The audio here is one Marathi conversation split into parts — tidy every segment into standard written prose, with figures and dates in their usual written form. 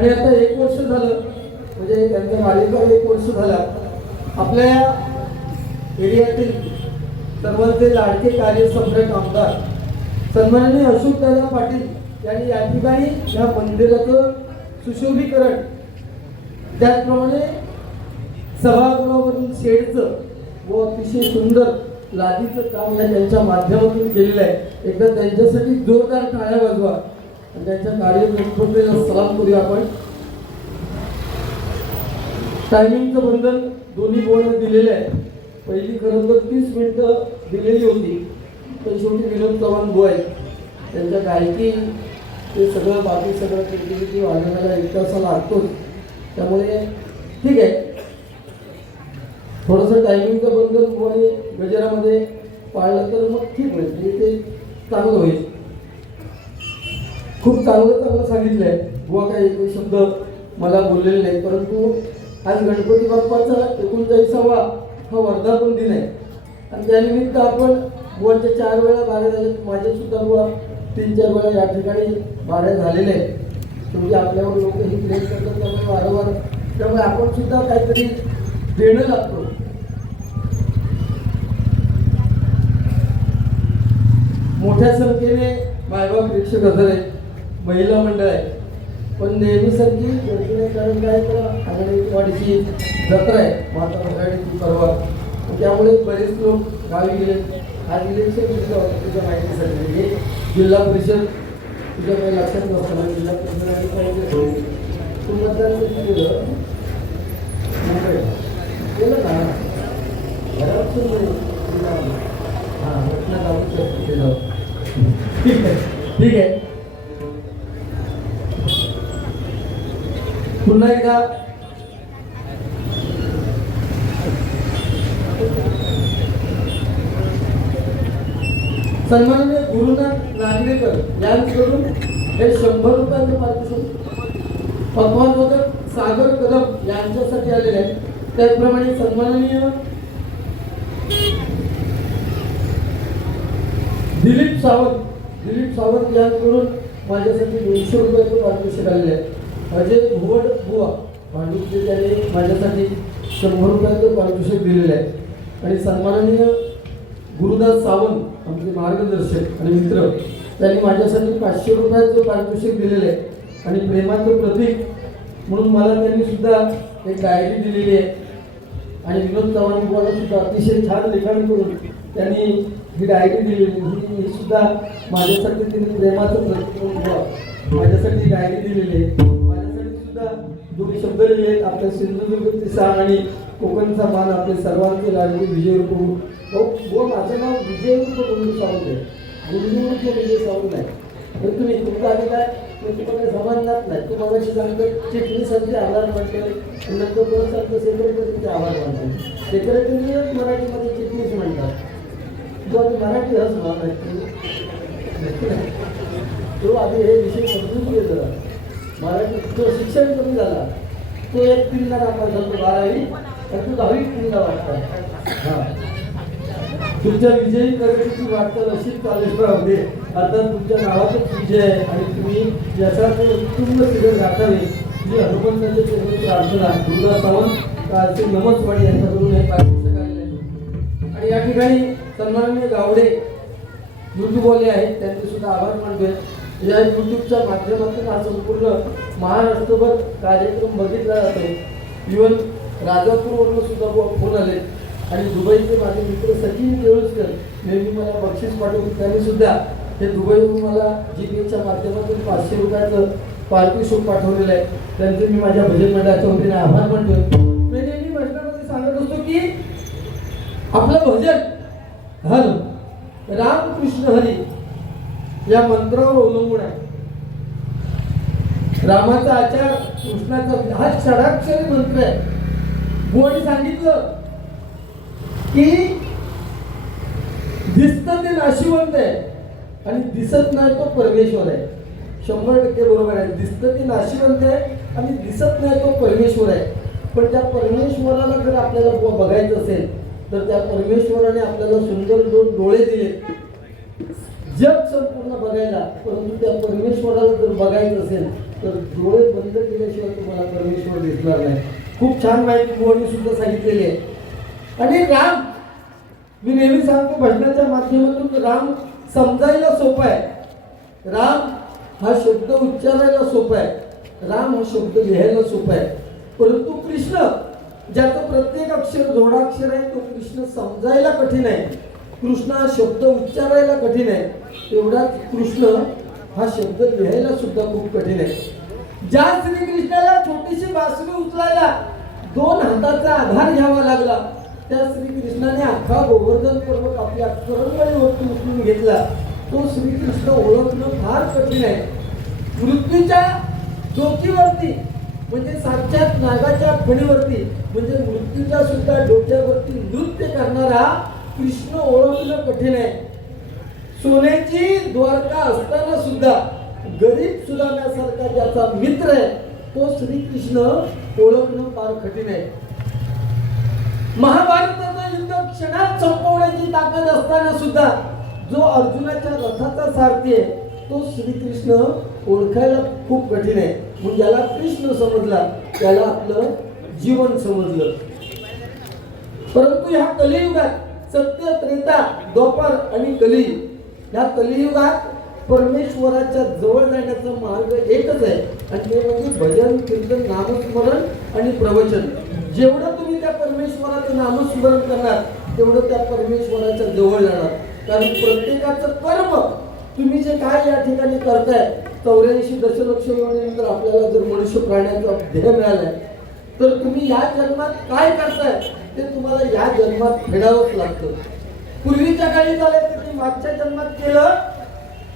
आणि आता 1 वर्ष झालं, म्हणजे त्यांच्या कार्यकाळ 1 वर्ष झाला. आपल्या एरियातील सर्वांचे लाडके कार्यसम्राट आमदार सन्माननीय अशोकदादा पाटील यांनी या ठिकाणी या मंदिराचं सुशोभीकरण, त्याचप्रमाणे सभागृहावरील शेडचं व अतिशय सुंदर लादीचं काम या त्यांच्या माध्यमातून केलेलं आहे. एकदा त्यांच्यासाठी जोरदार टाळ्या वाजवा आणि त्यांच्या कार्यतत्परतेला सलाम करूया आपण. टायमिंगचं बंधन दोन्ही बोर्ड दिलेलं आहे. पहिली खरं तर 30 मिनिटं दिलेली होती, पण शेवटी विनोद चव्हाण बुवा आहेत, त्यांच्या गायकी ते सगळं बाकी सगळं क्रिएटिव्हिटी वाढवण्याला 1 तास लागतोच. त्यामुळे ठीक आहे, थोडंसं टायमिंगचं बंधन बुवाने गजरामध्ये पाळलं तर मग ठीक होईल, म्हणजे ते चांगलं होईल. खूप चांगलं सांगितलं आहे बुवा, काही शब्द मला बोललेले नाही. परंतु आज गणपती बाप्पाचा 39वा हा वर्धापन दिन आहे आणि त्यानिमित्त आपण बुवांच्या 4 वेळा बाऱ्या झाल्या. माझ्या सुद्धा बुवा 3-4 वेळा या ठिकाणी बाऱ्या झालेल्या आहेत. म्हणजे आपल्यावर लोक ही प्रेम करतात, त्यामुळे वारंवार, त्यामुळे आपण सुद्धा काहीतरी देणं लागतो. मोठ्या संख्येने मायबाप प्रेक्षक हजर आहेत, महिला मंडळ आहे, पण नेहमीसारखी गर्दी नाही. कारण काय तर आंगणेवाडीची जत्रा आहे, माता भराडीची परवा, त्यामुळे बरेच लोक गावी गेले. आज इलेक्शन तुझ्या माहितीसाठी म्हणजे जिल्हा परिषद तुझ्या काही लक्षात नसताना जिल्हा परिषद आणि काही तू मतदान कधी केलं केलं ना घरापासून हां घटना जाऊ शकतो केलं. ठीक आहे ठीक आहे. पुन्हा एकदा सन्माननीय गुरुनाथ नागरेकर यांच्याकडून हे 100 रुपयाचं पारितोषिक पकवान मोदक सागर कदम यांच्यासाठी आलेले आहे. त्याचप्रमाणे सन्माननीय दिलीप सावंत यांच्याकडून माझ्यासाठी 200 रुपयाचं पारितोषिक आलेले आहे. अजय भुवड बुवा भांडुपचे त्याने माझ्यासाठी 100 रुपयाचं पारितोषिक दिलेलं आहे. आणि सन्माननीय गुरुदास सावंत आमचे मार्गदर्शक आणि मित्र, त्यांनी माझ्यासाठी 500 रुपयाचं पारितोषिक दिलेलं आहे. आणि प्रेमाचं प्रतीक म्हणून मला त्यांनी सुद्धा एक डायरी दिलेली आहे. आणि विनोद चव्हाण बुवाला सुद्धा अतिशय छान लिखाण करून त्यांनी ही डायरी दिलेली, ही सुद्धा माझ्यासाठी त्यांनी प्रेमाचं प्रतीक म्हणून माझ्यासाठी डायरी दिलेली आहे. माझ्यासाठी सुद्धा 2 शब्द लिहिले आहेत. आपल्या सिंधुदुर्गचे शान आणि कोकणचा मान आपले सर्वांचे लाडके विजयरूप हो. माझं नाव विजयरूप गुंडू सावंत आहे, गुंडूरूप विजय सावंत नाही. तर तुम्ही तुमचा आधी काय तुम्हाला समाजात नाही. तू मगाशी सांगतो चिटणीसांचे आभार मानतो, नंतर परत सांगतो सेक्रेटरीचे आभार मानतो. सेक्रेटरीच मराठीमध्ये चिटणीस म्हणतात. जो आधी मराठी हस मानायची तो आधी हे विषय समजून घे जरा. मराठी तो शिक्षण कमी झाला, तो 1-3ला नापास झाला, 12वी, तर तू 10वीत 3ला वाटता. हां, तुमच्या विजयी प्रगतीची वाटचाल अशीच चालू राहू दे. आता तुमच्या नावातच विजय आहे आणि तुम्ही यासाठी उत्तुंग शिखर गाठावे ही हनुमंताच्या चरणी प्रार्थना गुरुदास सावंत कालचे नमस्वाडी यांच्याकडून हे पारितोषिक आलेले आहे. आणि या ठिकाणी सन्माननीय गावडे यूट्यूबवाले आहेत, त्यांचे सुद्धा आभार मानतोय. या यूट्यूबच्या माध्यमातून हा संपूर्ण महाराष्ट्रभर कार्यक्रम बघितला जातो. इव्हन राजापूरवरून सुद्धा फोन आले. आणि दुबईचे माझे मित्र सचिन केळुसकर नेहमी मला बक्षीस पाठवून त्यांनी सुद्धा हे दुबईहून मला GPAच्या माध्यमातून 500 रुपयाचं पारितोषिक पाठवलेलं आहे. त्यांचे मी माझ्या भजन मंडळाच्या वतीने आभार मानतोय. मी नेहमी भजनामध्ये सांगत असतो की आपलं भजन हर रामकृष्ण हरी या मंत्रावर अवलंबून आहे. रामाचा आचार, कृष्णाचा हा षडाक्षरी मंत्र आहे. बुवाने सांगितलं की दिसतं ते नाशिवंत आहे आणि दिसत नाही तो परमेश्वर आहे. 100% बरोबर आहे. दिसतं ते नाशिवंत आहे आणि दिसत नाही तो परमेश्वर आहे. पण त्या परमेश्वराला जर आपल्याला बघायचं असेल तर त्या परमेश्वराने आपल्याला सुंदर 2 डोळे दिले जग संपूर्ण बघायला. परंतु त्या परमेश्वराला जर बघायचं असेल तर डोळे बंद केल्याशिवाय तुम्हाला परमेश्वर दिसणार नाही. खूप छान माहिती बुवांनी सुद्धा सांगितलेली आहे. आणि राम, मी नेहमी सांगतो भजनाच्या माध्यमातून, राम समजायला सोपा आहे, राम हा शब्द उच्चारायला सोपा आहे, राम हा शब्द लिहायला सोपा आहे. परंतु कृष्ण, ज्याचं प्रत्येक अक्षर जोडाक्षर आहे, तो कृष्ण समजायला कठीण आहे. कृष्ण हा शब्द उच्चारायला कठीण आहे, तेवढाच कृष्ण हा शब्द लिहायला सुद्धा खूप कठीण आहे. ज्या श्रीकृष्णाला छोटीशी बासरी उचलायला 2 हाताचा आधार घ्यावा लागला, त्या श्रीकृष्णाने अख्खा गोवर्धन पर्वत आपल्या करंगळीवरती उचलून घेतला. तो श्रीकृष्ण ओळखणं फार कठीण आहे. मृत्यूच्या डोकीवरती, म्हणजे साक्षात नागाच्या फणीवरती, म्हणजे मृत्यूच्या सुद्धा डोक्यावरती नृत्य करणारा कृष्ण ओळखणं कठीण आहे. सोन्याची द्वारका असताना सुद्धा गरीब सुदाम्यासारखा ज्याचा मित्र आहे, तो श्रीकृष्ण ओळखणं फार कठीण आहे. महाभारताचं युद्ध क्षणात संपवण्याची ताकद असताना सुद्धा जो अर्जुनाच्या रथाचा सारथी आहे, तो श्रीकृष्ण ओळखायला खूप कठीण आहे. म्हणून ज्याला कृष्ण समजला त्याला आपलं जीवन समजलं. परंतु ह्या कलियुगात सत्य, त्रेता, द्वापर आणि कली, या कलियुगात परमेश्वराच्या जवळ जाण्याचा मार्ग एकच आहे, आणि ते म्हणजे भजन, कीर्तन, नामस्मरण आणि प्रवचन. जेवढं तुम्ही त्या परमेश्वराचं नामस्मरण करणार, तेवढं त्या परमेश्वराच्या जवळ जाणार. कारण प्रत्येकाचं कर्म, तुम्ही जे काय या ठिकाणी करताय, 84 दशलक्ष वेळेनंतर आपल्याला जर मनुष्य प्राण्याचा ध्येय मिळालाय, तर तुम्ही या जन्मात काय करताय ते तुम्हाला या जन्मात फेडावंच लागतं. पूर्वीच्या काळी झालं तर तुम्ही मागच्या जन्मात केलं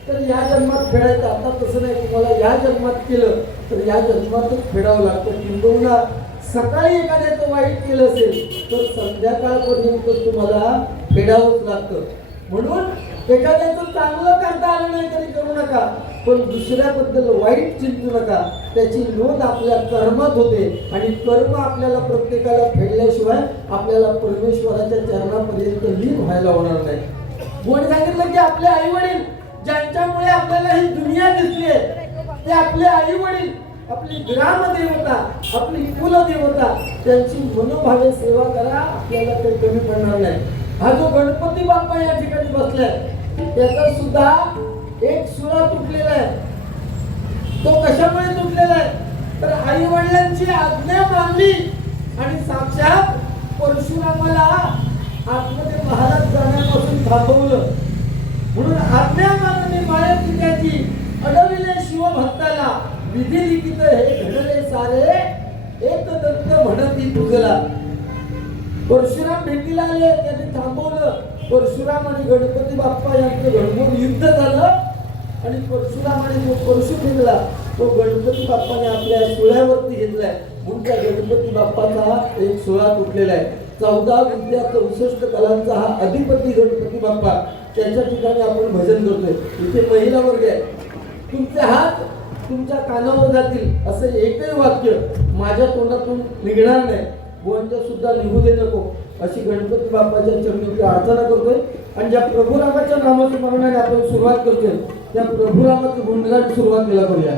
तर या जन्मात फेडायचं. आता तसं नाही, तुम्हाला या जन्मात केलं तर या जन्मातच फेडावं लागतं. किंबहुना सकाळी एखाद्याचं वाईट केलं असेल तर संध्याकाळपर्यंत तुम्हाला फेडावंच लागतं. म्हणून एखाद्याचं चांगलं करता आलं नाही तरी करू नका, पण दुसऱ्याबद्दल वाईट चिंतू नका. त्याची नोंद आपल्या कर्मात होते, आणि कर्म आपल्याला प्रत्येकाला फेडल्याशिवाय आपल्याला परमेश्वराच्या चरणापर्यंत लीन व्हायला होणार नाही. कोणी सांगितलं की आपले आई वडील, ज्यांच्यामुळे आपल्याला ही दुनिया दिसली आहे, ते आपले आई वडील, आपली ग्रामदेवता, आपली कुलदेवता, त्यांची मनोभावे सेवा करा, आपल्याला काही कमी पडणार नाही. हा जो गणपती बाप्पा या ठिकाणी बसलाय, त्याचा सुद्धा एक सुळा तुटलेला आहे. तो कशामुळे तुटलेला आहे तर आई वडिलांची आज्ञा मानली आणि साक्षात परशुरामाला आतमध्ये महाराज जाण्यापासून थांबवलं. म्हणून आज्ञा मानली मायेची त्याची, अडविले शिवभक्ताला, विधी लिखित हे घडले सारे, एक दत्त म्हणती तुझला. परशुराम भेटीला आले, त्यांनी थांबवलं. परशुराम आणि गणपती बाप्पा यांचं घडघोड युद्ध झालं, आणि परशुरामाने जो परशु फेकला तो गणपती बाप्पाने आपल्या सुळ्यावरती घेतलाय. म्हणून त्या गणपती बाप्पाचा एक सुळा तुटलेला आहे. 14 विद्या 64 कलांचा हा अधिपती गणपती बाप्पा, त्याच्या ठिकाणी आपण भजन करतोय. इथे महिला वर्ग आहे. तुमचे हात तुमच्या कानावर जातील असं एकही वाक्य माझ्या तोंडातून निघणार नाही, बुवांच्या सुद्धा निघू दे नको, अशी गणपती बाप्पाच्या चरणी प्रार्थना करतोय. आणि ज्या प्रभुरामाच्या नामस्मरणाने आपण सुरुवात करतोय, त्या प्रभुरामाचं गुणगान सुरुवातीला करूया.